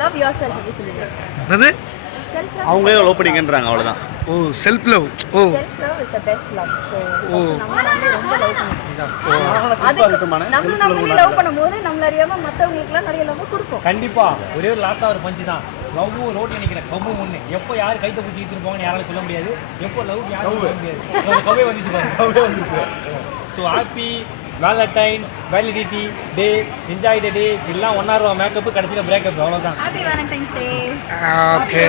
Love your self அப்படி சொல்லுங்க என்னது லவ் அவங்களே லவ் பண்ணிக்கன்றாங்க அவ்வளோதான் ஓ self love O. Self love is the best love. நம்ம நம்மளே ரொம்ப லவ் இருக்கட்டுமாண்ணே? நம்ம நம்மளே லவ் பண்ணும்போது நம்மள அறியாம மற்றவங்களுக்குலாம் நிறைய லவ் கொடுப்போம். கண்டிப்பா. ஒரே ஒரு லாஸ்ட்டாக ஒரு பஞ்சு தான். லவ்வும் ரோட்டில் நிற்கிற கவ்வும் ஒன்று எப்போ யார் கைத்தை பிடிச்சி இழுத்துட்டு போவாங்கன்னு யாராலும் சொல்ல முடியாது. எப்போ லவ் யாரும் சொல்ல முடியாது. வந்துச்சு பாருங்க. So happy Valentine's validity day enjoy the day எல்லாம் ஒன்றா ரூபா மேக்கப் கடைசியில் பிரேக்கப் அவ்வளோதான் ஹாப்பி வேலண்டைன்ஸ் டே ஓகே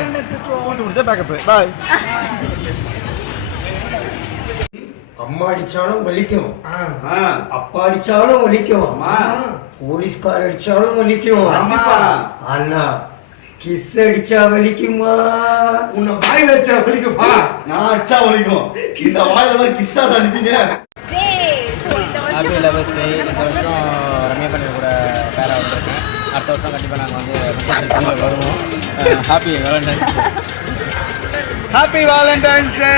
போட்டு முடிச்சா பேக்கப் பாய் அம்மா அடிச்சாலும் வலிக்கும். அப்பா அடிச்சாலும் வலிக்கும். போலீஸ்கார் அடிச்சாலும் வலிக்கும். ஆனா கிஸ் அடிச்சா வலிக்குமா? உன்னை வாய் வச்சா வலிக்குமா? நான் அடிச்சா வலிக்கும். இந்த வாயில தான் கிஸ்ஸா இந்த ஹாப்பி லவர்ஸ் டே இந்த வருஷம் ரம்யா பண்ணி கூட பேரா வந்திருக்கேன் அடுத்த வருஷம் கண்டிப்பாக நாங்கள் வந்து வருவோம். Happy Valentine's happy Valentine's day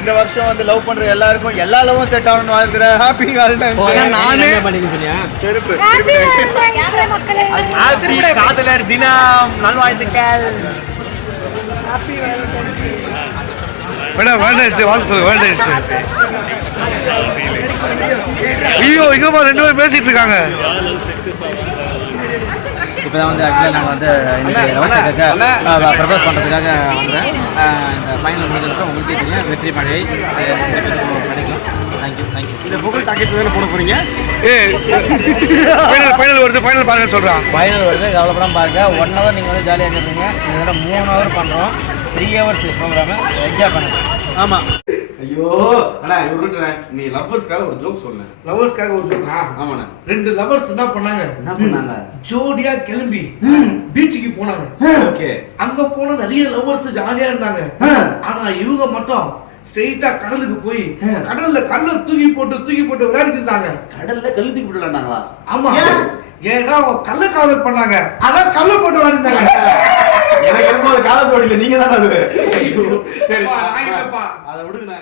இந்த வருஷம் வந்து லவ் பண்ற எல்லாருக்கும் எல்லா லவ்வும் செட் ஆகணும்னு வாழ்த்துறேன் ஹாப்பி வேலண்டைன்ஸ் நானே பண்ணிக்க சொல்லியா செருப்பு ஹாப்பி வேலண்டைன்ஸ் ஹாப்பி காதலர் தினம். நல்வாழ்த்துக்கள். மேடம் வேலண்டைன்ஸ் டே வாழ்த்து சொல்லுங்க வேலண்டைன்ஸ் டே ஐயோ இங்கம்மா ரெண்டு பேரும் பேசிட்டு இருக்காங்க இப்போ தான் வந்து ஆக்சுவலாக நாங்கள் வந்து இன்னைக்கு லவர்ஸுக்காக ப்ரப்போஸ் பண்ணுறதுக்காக வந்தேன். இந்த ஃபைனல் முடிஞ்சதுக்கு உங்களுக்கே தெரியும் வெற்றி மழை கிடைக்கும். தேங்க்யூ தேங்க்யூ இந்த புகழ் டாக்கெட் வேற போட போறீங்க? ஏ ஃபைனல் ஃபைனல் வருது ஃபைனல் பாருங்க சொல்றான். ஃபைனல் வருது கவலைப்படாம பாருங்க. ஒன் ஹவர் நீங்கள் வந்து ஜாலியாக இருந்துருங்க. இதோட மூணு ஹவர் பண்ணுறோம் த்ரீ ஹவர்ஸ் ப்ரோக்ராமு என்ஜாய் பண்ணுங்க. ஆமா. ஐயோ அண்ணா இவர்கிட்ட நீ லவ்வர்ஸ்க்காக ஒரு ஜோக் சொல்லு. லவர்ஸ்க்காக ஒரு joke. ஆமாண்ணா. ரெண்டு லவர்ஸ் என்ன பண்ணாங்க? என்ன பண்ணாங்க? ஜோடியா கிளம்பி பீச்சுக்கு போனாங்க. ஓகே. அங்க போனா நிறைய லவர்ஸ் ஜாலியா இருந்தாங்க. ஆனா இவங்க மட்டும் ஸ்ட்ரெயிட்டா கடலுக்கு போய் கடல்ல கல்ல தூக்கி போட்டு தூக்கி போட்டு விளையாடிட்டு இருந்தாங்க. கடல்ல கழுத்துக்கு விடலாண்டாங்களா ஆமா. ஏன்னா அவங்க கள்ள காதல் பண்ணாங்க. அதான் கல்ல போட்டு விளையாடிருந்தாங்க. எனக்கு இருக்கும்போது காலத்து வழியில நீங்க தான் அது சரி. அதை விடுங்க.